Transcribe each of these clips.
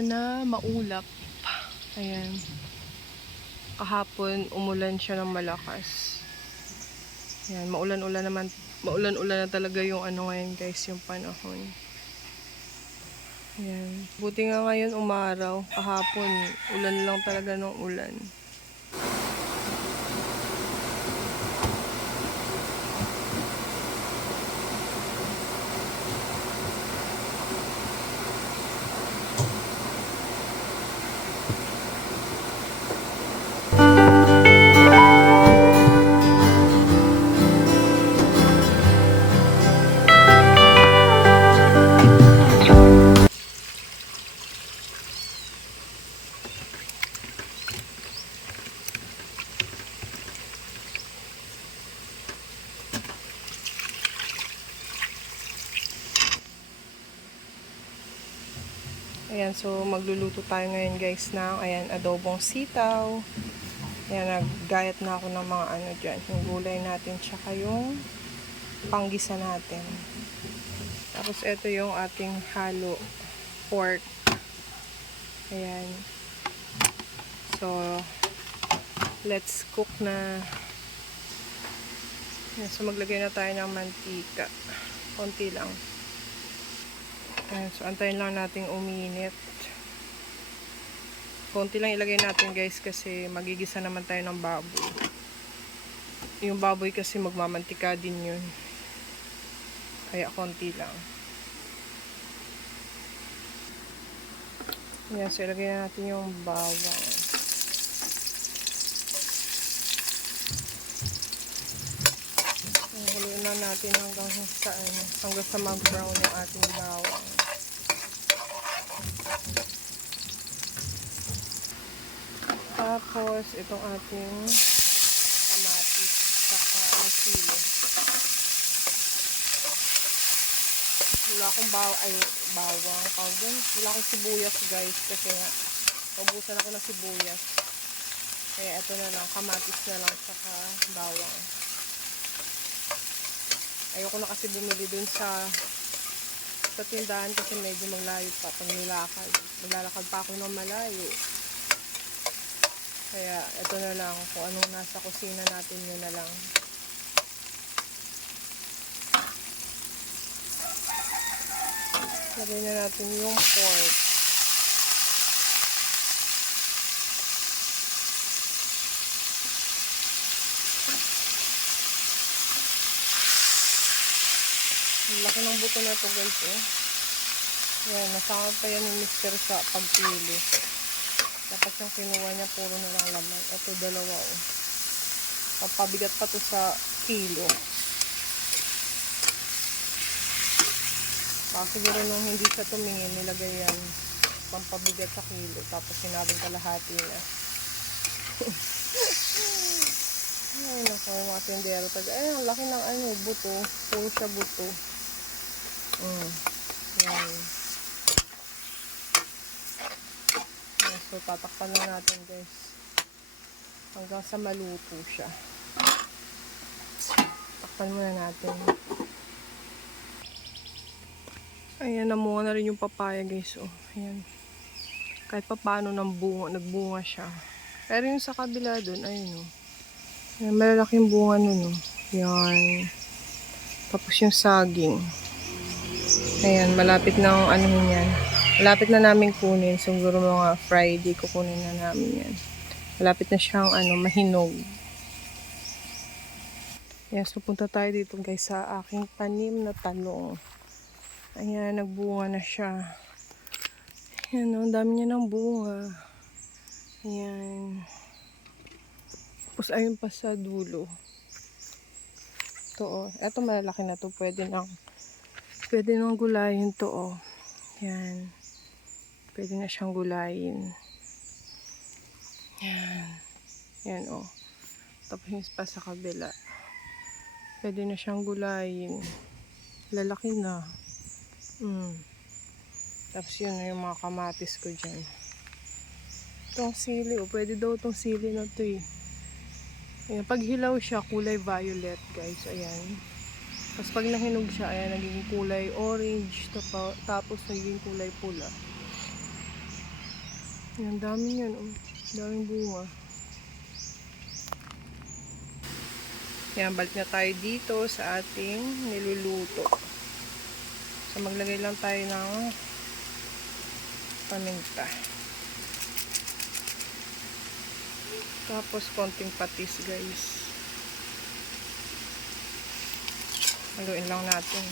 siya na maulap. Ayan. Kahapon, umulan siya ng malakas. Ayan, maulan-ulan naman. Maulan-ulan na talaga yung ano ngayon guys, yung panahon. Ayan. Buti nga ngayon umaraw. Kahapon, ulan lang talaga ng ulan. Ayan, so magluluto tayo ngayon guys ng, ayan, adobong sitaw. Ayan, naggayat na ako ng mga ano dyan, yung gulay natin, tsaka yung panggisa natin. Tapos ito yung ating halo pork. Ayan. So, let's cook na. Ayan, so maglagay na tayo ng mantika. Konti lang. Ayan, so antayin lang natin uminit. Konti lang ilagay natin guys kasi magigisa naman tayo ng baboy. Yung baboy kasi magmamantika din yun. Kaya konti lang. Ayan, so ilagay natin yung bawang. Haluin na natin hanggang sa mag-brown yung ating bawang. Tapos, itong ating kamatis saka sili. Wala akong bawang. Wala akong sibuyas guys kasi nga naubusan ako ng sibuyas. Kaya ito na lang, kamatis na lang saka bawang. Ayoko na kasi bumili dun sa tindahan kasi medyo maglayo pa pag nilakad. Maglalakad pa ako ng malayo. Kaya ito na lang, kung anong nasa kusina natin yun na lang. Lagay na natin yung pork. Laki ng buto na ito guys eh. Yan, nasama pa yan ni Mr. sa pagpili. Dapat yung kinuha niya puro na lang laman. Ito dalawa oh. Papabigat pa to sa kilo. Siguro nung hindi siya tumingin, nilagay yan pampabigat sa kilo. Tapos sinabing kalahati na. Ay naku, mga tindero. Ay, ang laki ng ano, buto. Puro siya buto. Yan. So, tatakpan na natin guys. Hanggang sa maluto siya. Takpan muna natin. Ayan, namunga na rin yung papaya guys. Oh, ayan. Kahit pa paano nagbunga siya. Pero yung sa kabila dun, ayun oh. Ayan, malalaking bunga nun oh. Yan. Tapos yung saging. Ayan, malapit na ano yan. Malapit na namin kunin. Siguro mga Friday kukunin na namin yan. Malapit na siyang mahinog. Ayan, so punta tayo dito guys sa aking tanim na talong. Ayan, nagbunga na siya. Ayan, ang dami niya ng bunga. Ayan. Tapos ayun pa sa dulo. Ito oh. Ito malalaki na to. Pwede nang gulayin to oh. Ayan. Pwede na siyang gulayin. Ayan. Ayan oh. Tapos yung pa sa kabila. Pwede na siyang gulayin. Lalaki na. Tapos yun na yung mga kamatis ko dyan. Itong sili oh. Pwede daw itong sili na to eh. Ayan. Pag hilaw siya, kulay violet guys. Ayan. Tapos pag nahinog siya, ayan, nagiging kulay orange. Tapos nagiging kulay pula. Yan, dami yan. Oh. Daming bunga. Yan, balik na tayo dito sa ating niluluto. So, maglagay lang tayo ng paminta. Tapos, konting patis, guys. Haluin lang natin.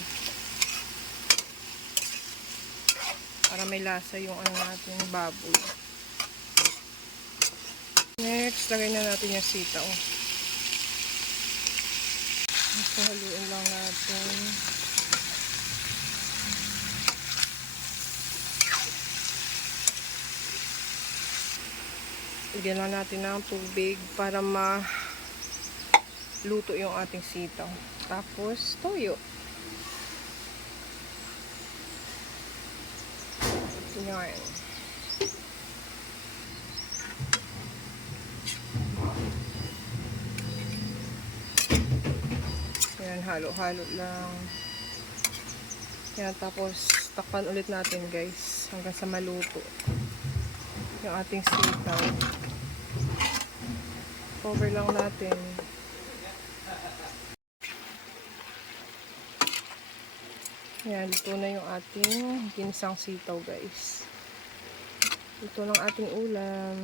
Para may lasa yung ano natin, baboy. Next, lagay na natin yung sitaw. So, haluin lang natin. Lagyan lang natin ng tubig para maluto yung ating sitaw. Tapos, toyo. Yan. Yan, halo-halo lang. Yan, tapos takpan ulit natin, guys, hanggang sa maluto yung ating sitaw. Cover lang natin. Yan, luto na yung ating ginisang sitaw, guys. Luto ng ating ulam.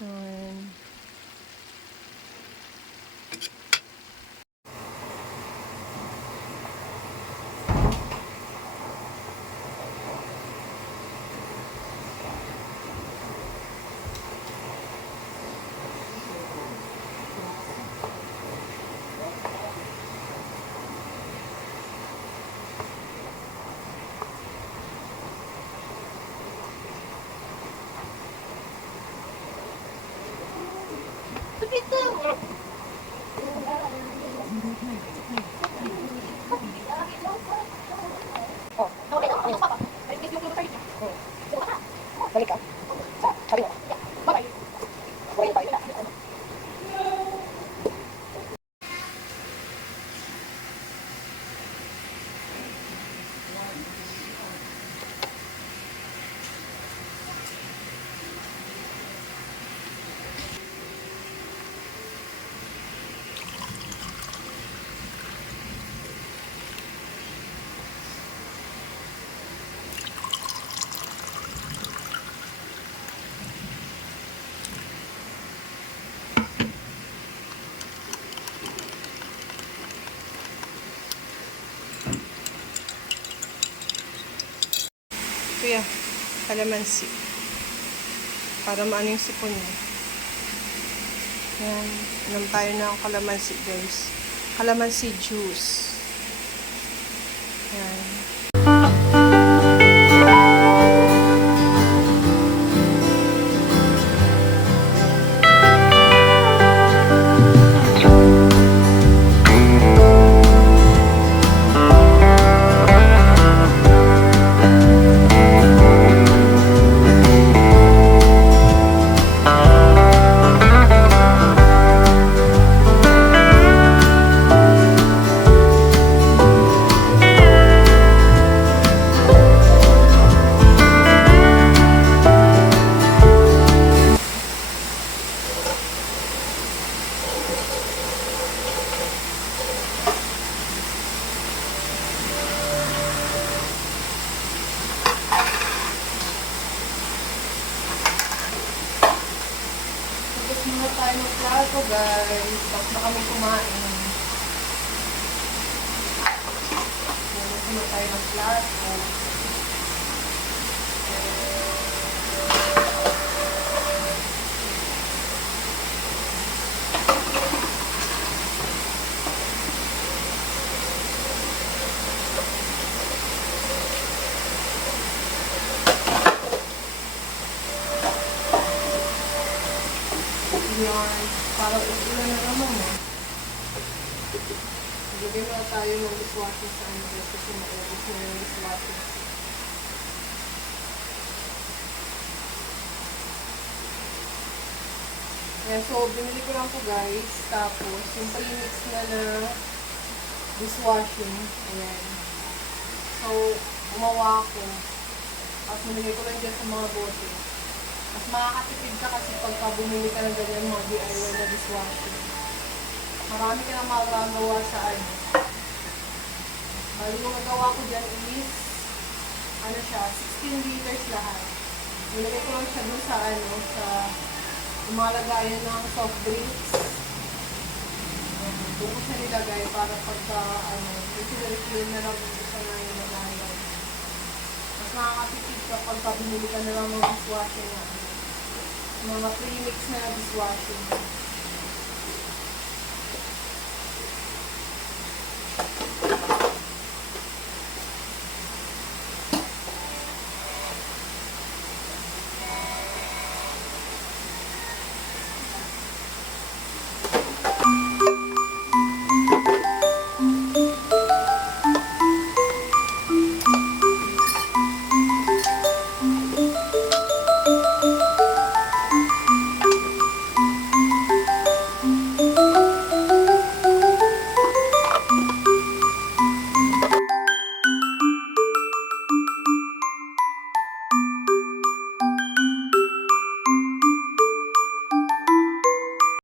Yan. Balik ka. Sabi mo. Bye-bye. Bye tayo na. Kuya, kalamansi. Para maano yung sipon niya. Yan. Inom tayo ng kalamansi, guys. Kalamansi juice. Yan. Muna tayo ng plato, guys. Tapos na kami kumain. Muna tayo ng plato. Yan. Para ulan na naman eh. Lagyan na tayo ng dishwashing sa ano kasi maubos na yung dishwashing. Yan. So, binili ko lang po, guys. Tapos, yung pre-mix na dishwashing. Ayan. So, So, gumawa ako. Tapos nilagay ko lang dyan sa mga bote. Mas makakatipid ka kasi pagka bumili ka ng ganyan mga DIY na dishwashing. Marami ka na magagawa sa ano. Bali yung nagawa ko dyan is, ano siya, 16 liters lahat. Nilagay ko lang siya dun sa ano, sa umalagayan ng soft drinks. Doon ko siya nilagay para pagka, ano, refill na lang dito sa na yung nalagay. Mas nakakatipid kapag binili ka na lang ng dishwashing na ano. Mga premix na dishwashing.